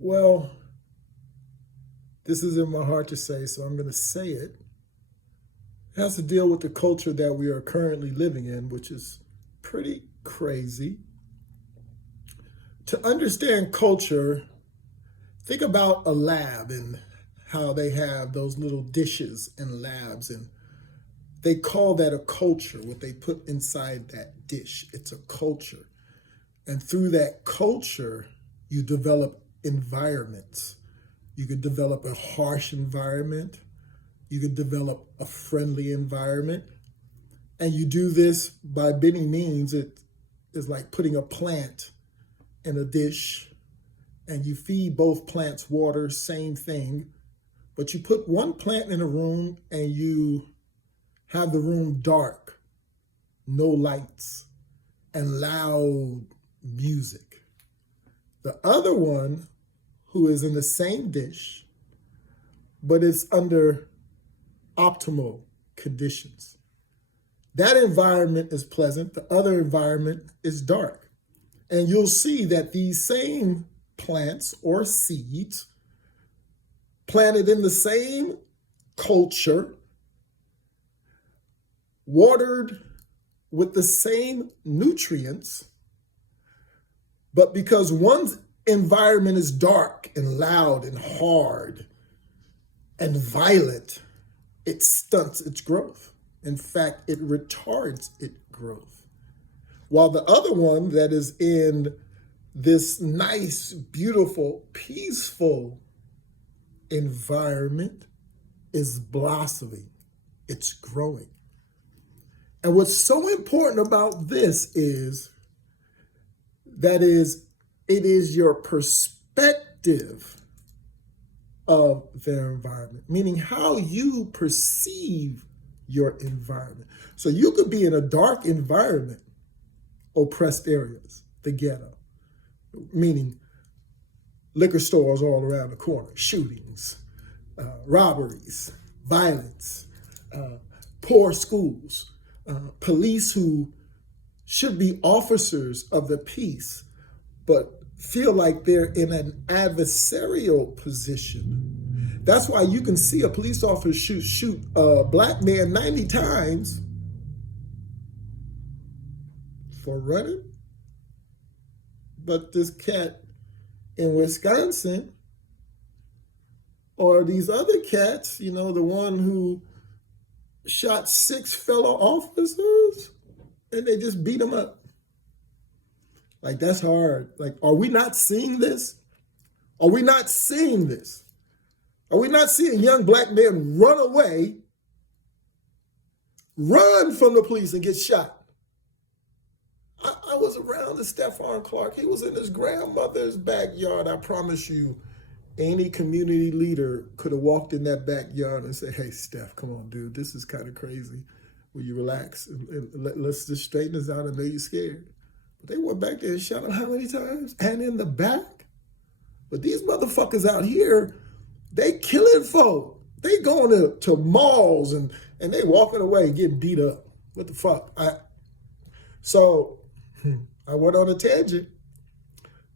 Well, this is in my heart to say, so I'm going to say it. It has to deal with the culture that we are currently living in, which is pretty crazy. To understand culture, think about a lab and how they have those little dishes in labs, and they call that a culture, what they put inside that dish. It's a culture. And through that culture, you develop environments. You could develop a harsh environment. You could develop a friendly environment. And you do this by many means. It is like putting a plant in a dish and you feed both plants water, same thing. But you put one plant in a room and you have the room dark, no lights, and loud music. The other one, who is in the same dish, but it's under optimal conditions. That environment is pleasant. The other environment is dark. And you'll see that these same plants or seeds planted in the same culture, watered with the same nutrients, but because one's environment is dark and loud and hard and violent, it stunts its growth. In fact, it retards its growth. While the other one that is in this nice, beautiful, peaceful environment is blossoming, it's growing. And what's so important about this is it is your perspective of their environment, meaning how you perceive your environment. So you could be in a dark environment, oppressed areas, the ghetto, meaning liquor stores all around the corner, shootings, robberies, violence, poor schools, police who should be officers of the peace, but feel like they're in an adversarial position. That's why you can see a police officer shoot a black man 90 times for running. But this cat in Wisconsin, or these other cats, the one who shot 6 fellow officers and they just beat them up. Like, that's hard. Like, are we not seeing this? Are we not seeing this? Are we not seeing young black men run away, run from the police and get shot? I was around the Stephon Clark. He was in his grandmother's backyard. I promise you, any community leader could have walked in that backyard and said, hey, Steph, come on, dude, this is kind of crazy. Will you relax and let's just straighten this out? I know you're scared. But they went back there and shot him how many times? And in the back? But these motherfuckers out here, they killing folk. They going to malls and they walking away getting beat up. What the fuck? So I went on a tangent.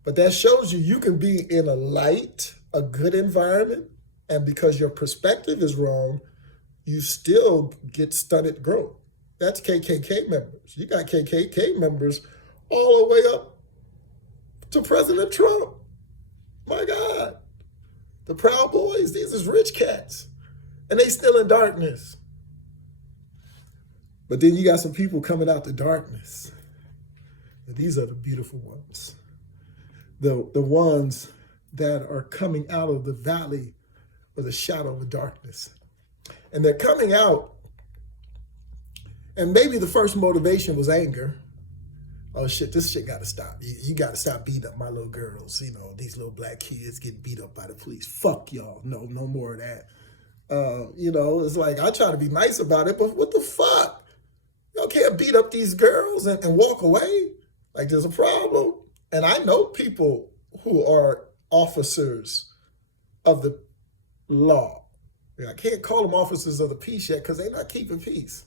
But that shows you can be in a light, a good environment, and because your perspective is wrong, you still get stunted growth. That's KKK members. You got KKK members all the way up to President Trump. My God. The Proud Boys, these is rich cats. And they still in darkness. But then you got some people coming out the darkness. And these are the beautiful ones. The ones that are coming out of the valley of the shadow of darkness. And they're coming out, and maybe the first motivation was anger. Oh shit, this shit gotta stop. You gotta stop beating up my little girls. These little black kids get beat up by the police. Fuck y'all. No more of that. It's like, I try to be nice about it, but what the fuck? Y'all can't beat up these girls and walk away. Like, there's a problem. And I know people who are officers of the law. I can't call them officers of the peace yet because they're not keeping peace.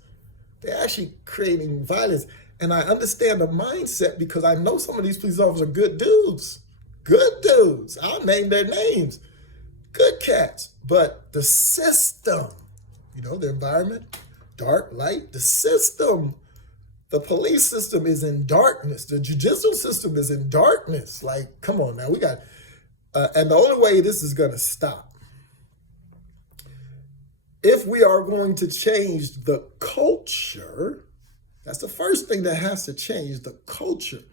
They're actually creating violence. And I understand the mindset because I know some of these police officers are good dudes. good dudes. I'll name their names. Good cats. But the system, the environment, dark, light, the system, the police system is in darkness. The judicial system is in darkness. Like, come on now, and the only way this is going to stop, if we are going to change the culture, that's the first thing that has to change, the culture.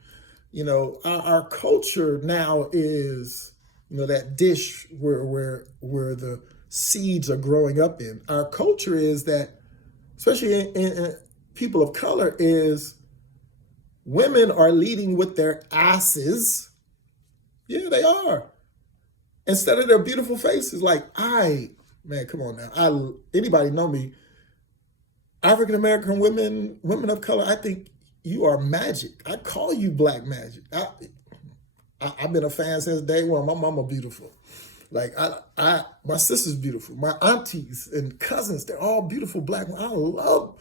Our culture now is, that dish where the seeds are growing up in. Our culture is that, especially in people of color, is women are leading with their asses. Yeah, they are. Instead of their beautiful faces. Like, man, come on now. Anybody know me? African-American women of color, I think you are magic. I call you black magic. I've been a fan since day one. My mama beautiful. Like, my sister's beautiful. My aunties and cousins, they're all beautiful black women. I love.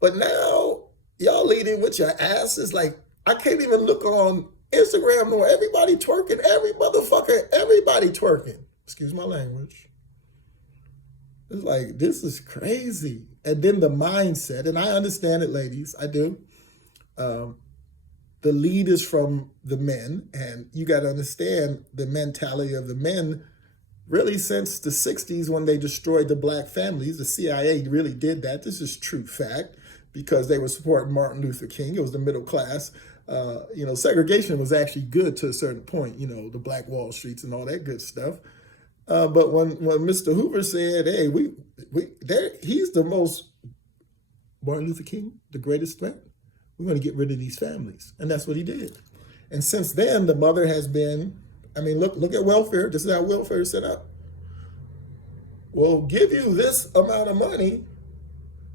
But now, y'all leading with your asses. Like, I can't even look on Instagram nor everybody twerking. Everybody twerking. Excuse my language. It's like, this is crazy. And then the mindset, and I understand it, ladies, I do. The lead is from the men, and you got to understand the mentality of the men. Really, since the 60s when they destroyed the black families, the CIA really did that. This is true fact, because they were supporting Martin Luther King. It was the middle class. Segregation was actually good to a certain point, the Black Wall Streets and all that good stuff. But when Mr. Hoover said, hey, he's the most, Martin Luther King, the greatest threat, we're going to get rid of these families. And that's what he did. And since then, the mother has been, look at welfare. This is how welfare is set up. We'll give you this amount of money,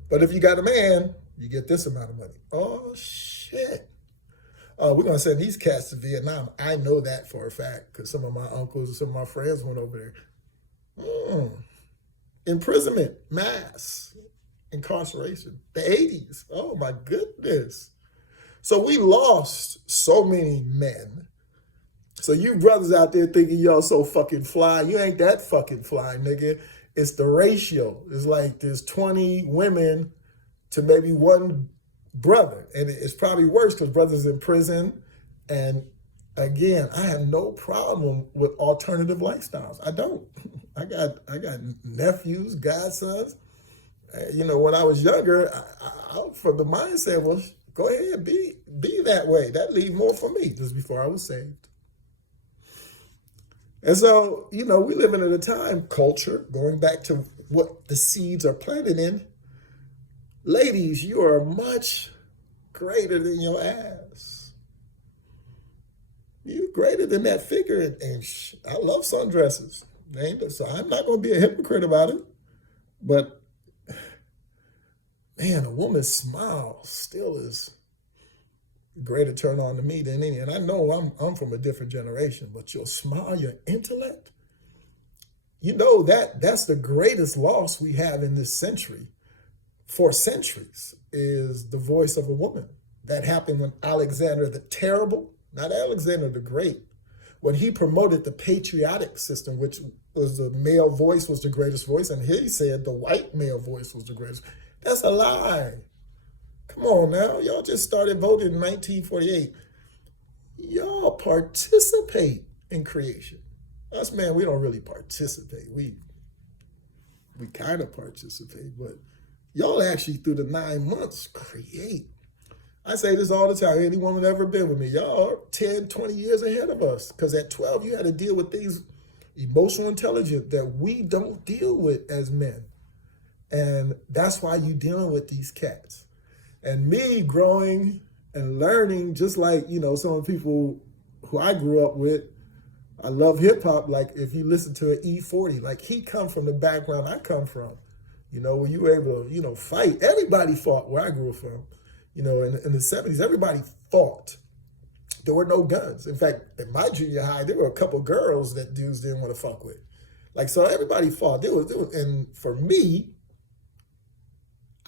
but if you got a man, you get this amount of money. Oh, shit. We're going to send these cats to Vietnam. I know that for a fact, because some of my uncles and some of my friends went over there. Imprisonment, mass incarceration, the 80s. Oh, my goodness. So we lost so many men. So you brothers out there thinking y'all so fucking fly, you ain't that fucking fly, nigga. It's the ratio. It's like there's 20 women to maybe one brother. And it's probably worse because brother's in prison. And again, I have no problem with alternative lifestyles. I don't. I got nephews, godsons. When I was younger, I from the mindset was, go ahead, be that way. That leave more for me. Just before I was saved. And so, we living in a time, culture, going back to what the seeds are planted in. Ladies, you are much greater than your ass. You're greater than that figure. And I love sundresses. So I'm not going to be a hypocrite about it. But, man, a woman's smile still is a greater turn on to me than any. And I know I'm from a different generation, but your smile, your intellect, that's the greatest loss we have in this century. For centuries is the voice of a woman. That happened when Alexander the Terrible, not Alexander the Great, when he promoted the patriotic system, which was the male voice was the greatest voice, and he said the white male voice was the greatest. That's a lie. Come on now. Y'all just started voting in 1948. Y'all participate in creation. Us, man, we don't really participate. We kind of participate, but y'all actually through the 9 months create. I say this all the time. Any woman ever been with me, y'all are 10, 20 years ahead of us. Because at 12, you had to deal with things emotional intelligence that we don't deal with as men. And that's why you're dealing with these cats. And me growing and learning, just like, some of the people who I grew up with, I love hip hop. Like if you listen to an E40, like he come from the background I come from, where you were able to, fight. Everybody fought where I grew up from. In the 70s, everybody fought. There were no guns. In fact, in my junior high, there were a couple girls that dudes didn't want to fuck with. Like, so everybody fought. And for me,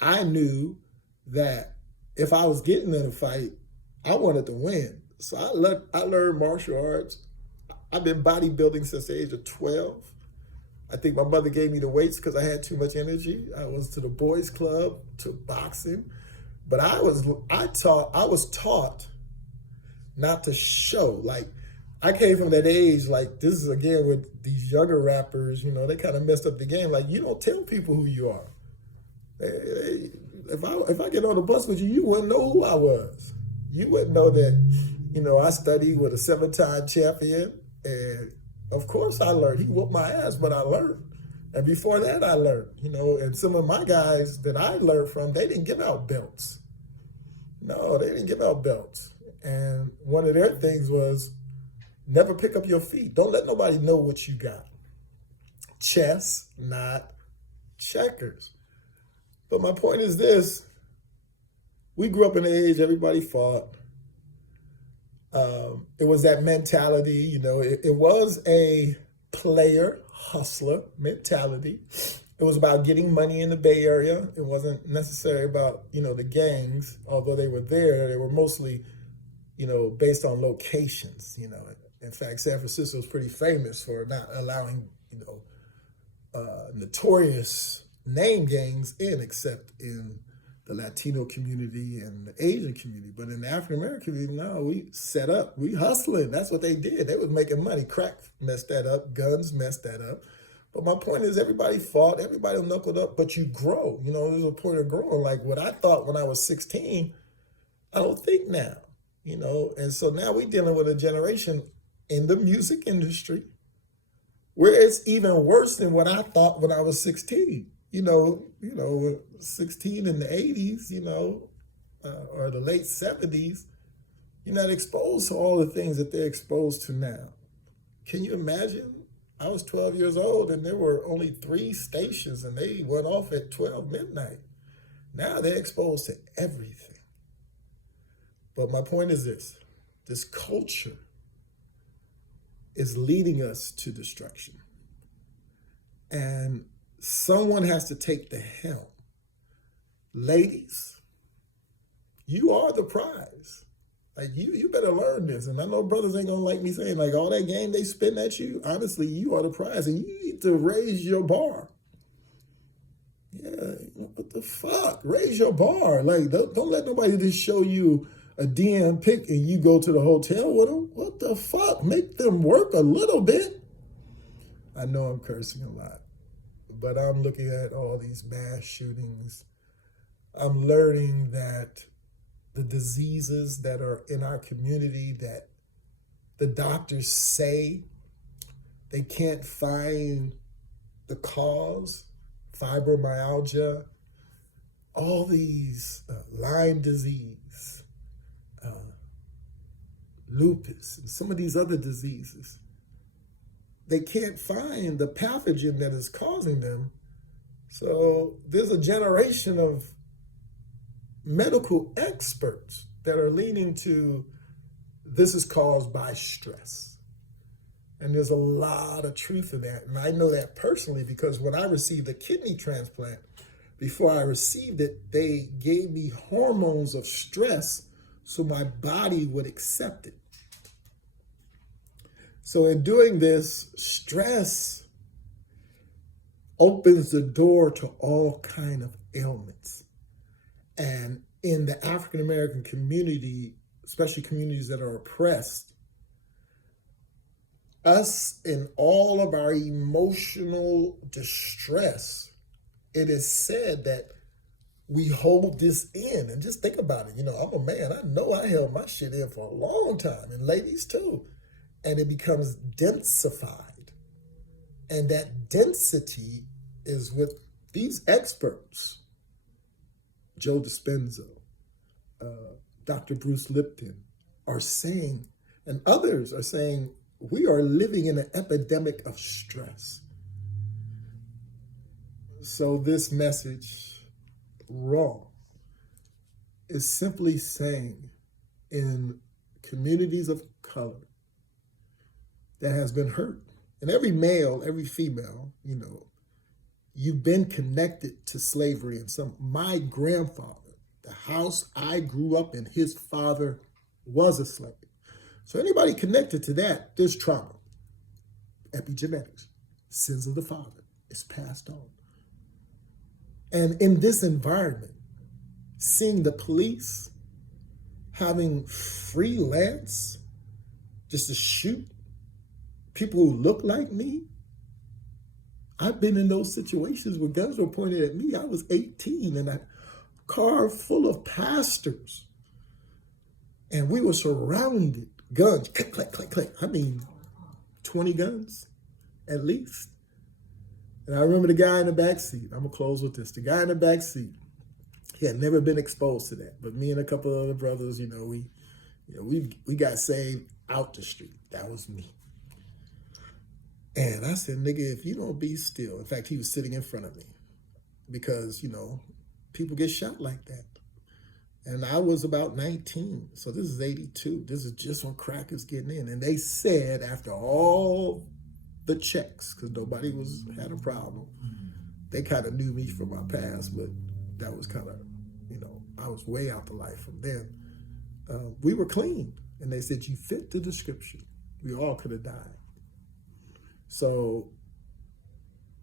I knew that if I was getting in a fight, I wanted to win. So I learned martial arts. I've been bodybuilding since the age of 12. I think my mother gave me the weights because I had too much energy. I was to the boys club, to boxing, but I was taught not to show. Like, I came from that age, like, this is again with these younger rappers, they kind of messed up the game. Like, you don't tell people who you are. If I get on the bus with you, you wouldn't know who I was. You wouldn't know that, I studied with a 7-time champion. And of course I learned. He whooped my ass, but I learned. And before that, I learned, and some of my guys that I learned from, they didn't give out belts. No, they didn't give out belts. And one of their things was never pick up your feet. Don't let nobody know what you got. Chess, not checkers. But my point is this. We grew up in the age everybody fought. It was that mentality, it was a player, hustler mentality. It was about getting money in the Bay Area. It wasn't necessarily about, the gangs, although they were there. They were mostly, based on locations, In fact, San Francisco is pretty famous for not allowing, notorious name gangs in, except in the Latino community and the Asian community. But in the African-American community, no, we set up, we hustling. That's what they did. They was making money. Crack messed that up. Guns messed that up. But my point is, everybody fought, everybody knuckled up, but you grow. There's a point of growing. Like what I thought when I was 16, I don't think now, And so now we're dealing with a generation in the music industry where it's even worse than what I thought when I was 16. 16 in the 80s, or the late 70s, you're not exposed to all the things that they're exposed to now. Can you imagine? I was 12 years old and there were only 3 stations and they went off at 12 midnight. Now they're exposed to everything. But my point is this culture is leading us to destruction. And someone has to take the helm. Ladies, you are the prize. Like, you better learn this. And I know brothers ain't gonna like me saying, like, all that game they spitting at you, honestly, you are the prize. And you need to raise your bar. Yeah, what the fuck? Raise your bar. Like, don't let nobody just show you a DM pic and you go to the hotel with them. What the fuck? Make them work a little bit. I know I'm cursing a lot, but I'm looking at all these mass shootings. I'm learning that the diseases that are in our community that the doctors say they can't find the cause, fibromyalgia, all these Lyme disease, lupus, and some of these other diseases, they can't find the pathogen that is causing them. So there's a generation of medical experts that are leaning to this is caused by stress. And there's a lot of truth in that. And I know that personally because when I received a kidney transplant, before I received it, they gave me hormones of stress so my body would accept it. So in doing this, stress opens the door to all kind of ailments. And in the African-American community, especially communities that are oppressed, us in all of our emotional distress, it is said that we hold this in. And just think about it. I'm a man. I know I held my shit in for a long time, and ladies too. And it becomes densified. And that density is with these experts, Joe Dispenza, Dr. Bruce Lipton, are saying, and others are saying, we are living in an epidemic of stress. So this message, wrong, is simply saying in communities of color that has been hurt, and every male, every female, you've been connected to slavery in some. My grandfather, the house I grew up in, his father was a slave. So anybody connected to that, there's trauma. Epigenetics, sins of the father, is passed on. And in this environment, seeing the police having freelance just to shoot people who look like me. I've been in those situations where guns were pointed at me. I was 18 in a car full of pastors. And we were surrounded, guns, click, click, click, click. I mean, 20 guns at least. And I remember the guy in the back seat. I'm gonna close with this. The guy in the back seat, he had never been exposed to that. But me and a couple of other brothers, we got saved out the street. That was me. And I said, nigga, if you don't be still. In fact, he was sitting in front of me because, people get shot like that. And I was about 19. So this is 82. This is just when crack is getting in. And they said after all the checks, because nobody had a problem, they kind of knew me from my past, but that was kind of, I was way out the life from them. We were clean. And they said, you fit the description. We all could have died. So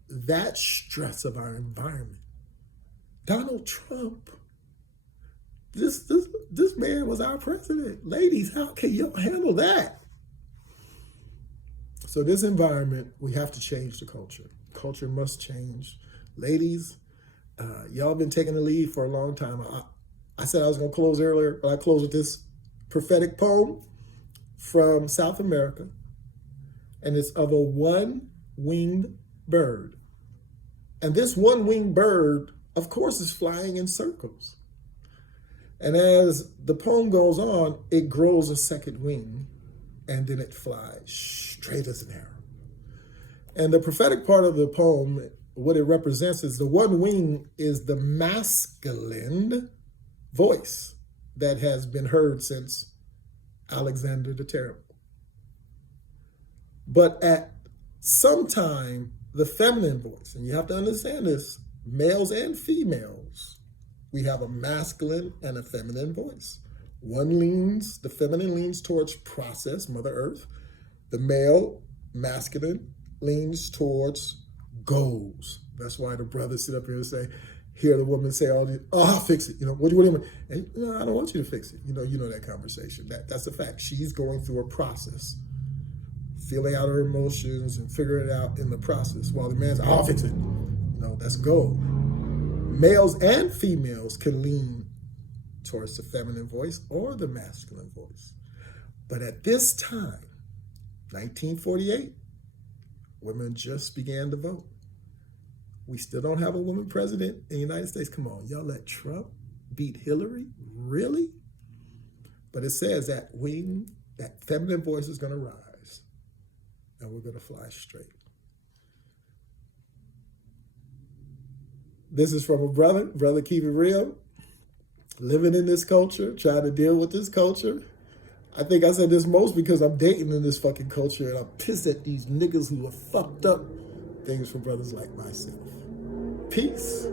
that stress of our environment, Donald Trump, this man was our president. Ladies, how can you handle that? So this environment, we have to change the culture. Culture must change. Ladies, y'all been taking the lead for a long time. I said I was going to close earlier, but I close with this prophetic poem from South America. And it's of a one-winged bird. And this one-winged bird, of course, is flying in circles. And as the poem goes on, it grows a second wing, and then it flies straight as an arrow. And the prophetic part of the poem, what it represents is the one wing is the masculine voice that has been heard since Alexander the Terrible. But at some time, the feminine voice, and you have to understand this, males and females, we have a masculine and a feminine voice. The feminine leans towards process, Mother Earth. The male, masculine, leans towards goals. That's why the brothers sit up here and hear the woman say all these, I'll fix it. What do you mean? And, I don't want you to fix it. You know that conversation. That's a fact. She's going through a process, feeling out her emotions and figuring it out in the process, while the man's, I'll fix it. That's gold. Males and females can lean towards the feminine voice or the masculine voice. But at this time, 1948, women just began to vote. We still don't have a woman president in the United States. Come on, y'all let Trump beat Hillary? Really? But it says that feminine voice is going to rise, and we're going to fly straight. This is from a brother, keep it real, living in this culture, trying to deal with this culture. I think I said this most because I'm dating in this fucking culture, and I'm pissed at these niggas who have fucked up things for brothers like myself. Peace.